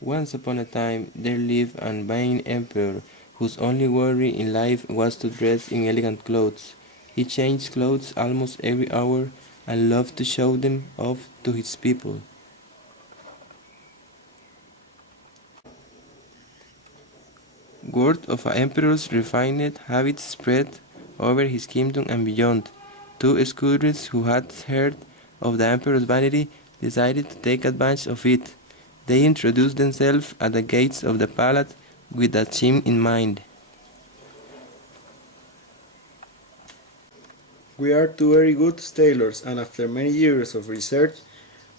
Once upon a time, there lived a vain emperor whose only worry in life was to dress in elegant clothes. He changed clothes almost every hour and loved to show them off to his people. Word of an emperor's refined habits spread over his kingdom and beyond. Two scoundrels who had heard of the emperor's vanity decided to take advantage of it. They introduced themselves at the gates of the palace with that scheme in mind. We are two very good tailors, and after many years of research,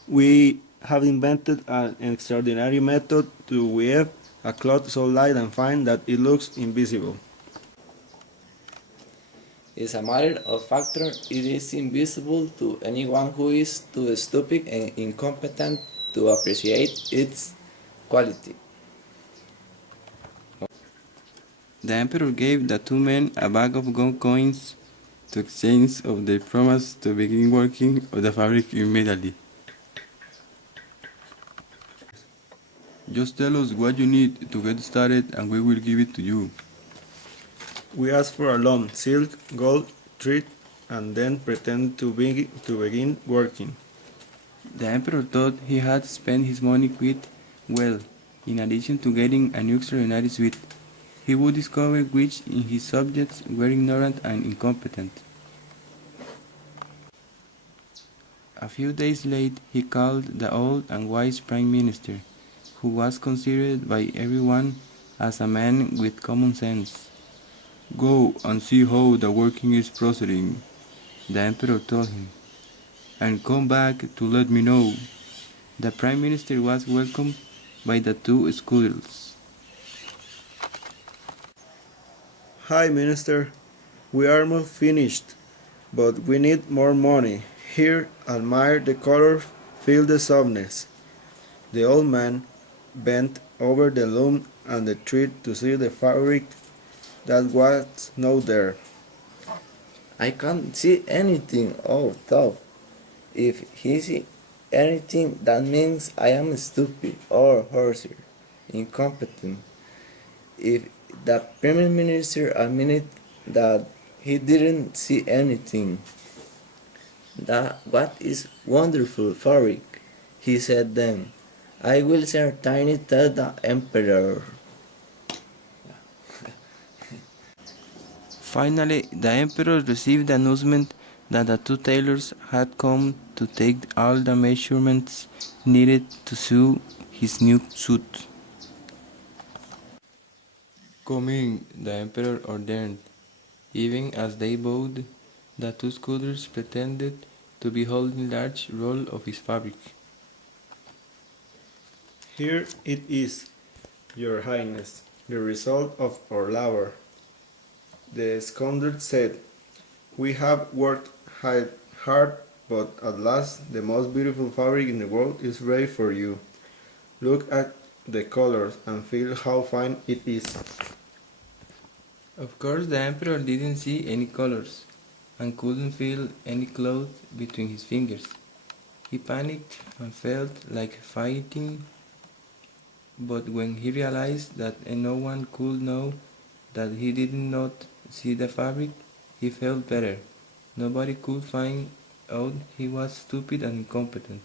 we have invented an extraordinary method to weave a cloth so light and fine that it looks invisible. As a matter of fact, it is invisible to anyone who is too stupid and incompetent to appreciate its quality. The emperor gave the two men a bag of gold coins to exchange of their promise to begin working on the fabric immediately. Just tell us what you need to get started and we will give it to you. We ask for a loan, silk, gold, thread, and then pretend to begin working. The emperor thought he had spent his money quite well, in addition to getting a new extraordinary suite. He would discover which in his subjects were ignorant and incompetent. A few days later, he called the old and wise prime minister, who was considered by everyone as a man with common sense. Go and see how the working is proceeding, the emperor told him, and come back to let me know. The prime minister was welcomed by the two scoundrels. Hi, minister. We are almost finished, but we need more money. Here, admire the colors, feel the softness. The old man bent over the loom and the thread to see the fabric that was not there. I can't see anything. Oh, tough. If he see anything, that means I am stupid or hoarser, incompetent. If the Prime Minister admitted that he didn't see anything, that what is wonderful fabric, he said then. I will certainly tell the Emperor. Finally, the emperor received the announcement that the two tailors had come to take all the measurements needed to sew his new suit. Come in, the emperor ordered. Even as they bowed, the two scoundrels pretended to be holding large roll of his fabric. Here it is, Your Highness, the result of our labor. The scoundrel said, We have worked hard, but at last the most beautiful fabric in the world is ready for you. Look at the colors and feel how fine it is. Of course, the emperor didn't see any colors and couldn't feel any cloth between his fingers. He panicked and felt like fighting, but when he realized that no one could know that he did not see the fabric, he felt better. Nobody could find out he was stupid and incompetent.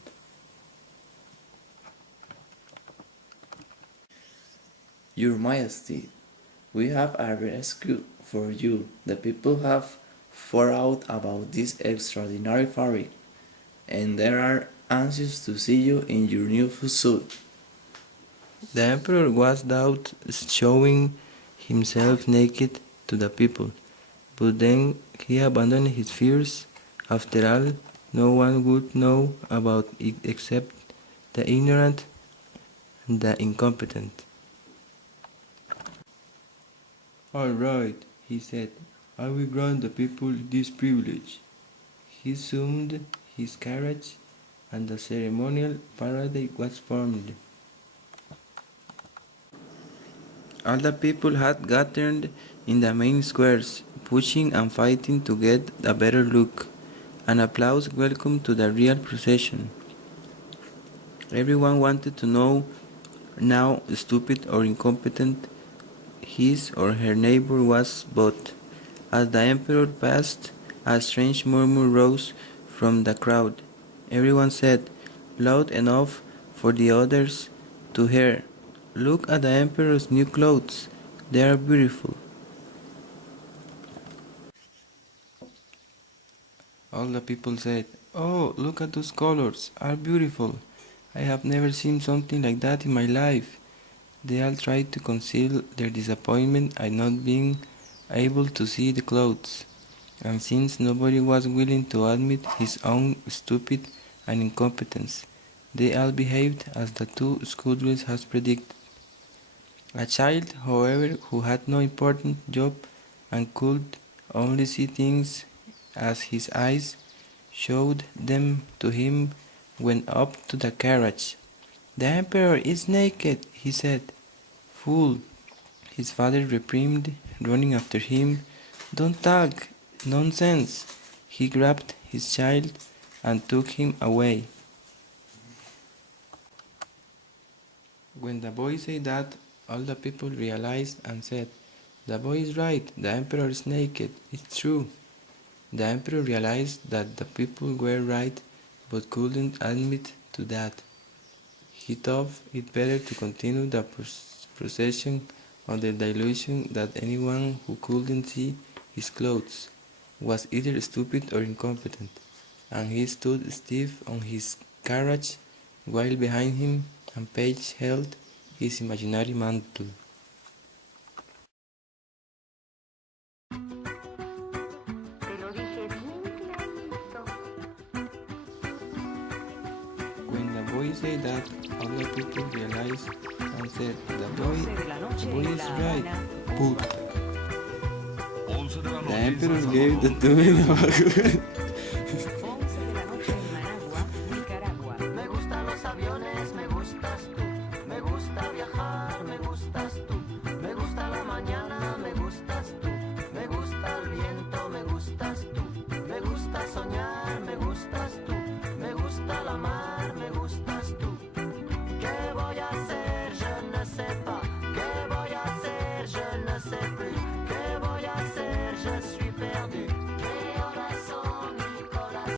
Your Majesty, we have a rescue for you. The people have found out about this extraordinary fabric, and they are anxious to see you in your new suit. The emperor was doubt showing himself naked to the people, but then he abandoned his fears. After all, no one would know about it except the ignorant and the incompetent. All right, he said, I will grant the people this privilege. He assumed his carriage, and the ceremonial parade was formed. All the people had gathered in the main squares, pushing and fighting to get a better look. An applause welcome to the real procession. Everyone wanted to know how stupid or incompetent his or her neighbor was, but as the emperor passed, a strange murmur rose from the crowd. Everyone said, loud enough for the others to hear, "Look at the emperor's new clothes. They are beautiful." All the people said, "Oh, look at those colors. Are beautiful. I have never seen something like that in my life." They all tried to conceal their disappointment at not being able to see the clothes, and since nobody was willing to admit his own stupid and incompetence, they all behaved as the two schoolgirls had predicted. A child, however, who had no important job and could only see things as his eyes showed them to him, went up to the carriage. "The emperor is naked," he said. "Fool!" his father reprimanded, running after him. "Don't talk nonsense!" He grabbed his child and took him away. When the boy said that, all the people realized and said, "The boy is right, the emperor is naked, it's true." The emperor realized that the people were right but couldn't admit to that. He thought it better to continue the procession under the illusion that anyone who couldn't see his clothes was either stupid or incompetent, and he stood stiff on his carriage while behind him a page held his imaginary mantle. Te lo dije muy clarito. When the boy said that, all the people realized and said, The 12 de la noche boy en is La right. Habana, But 11 de la the noche en emperor San gave the Salvador. two men a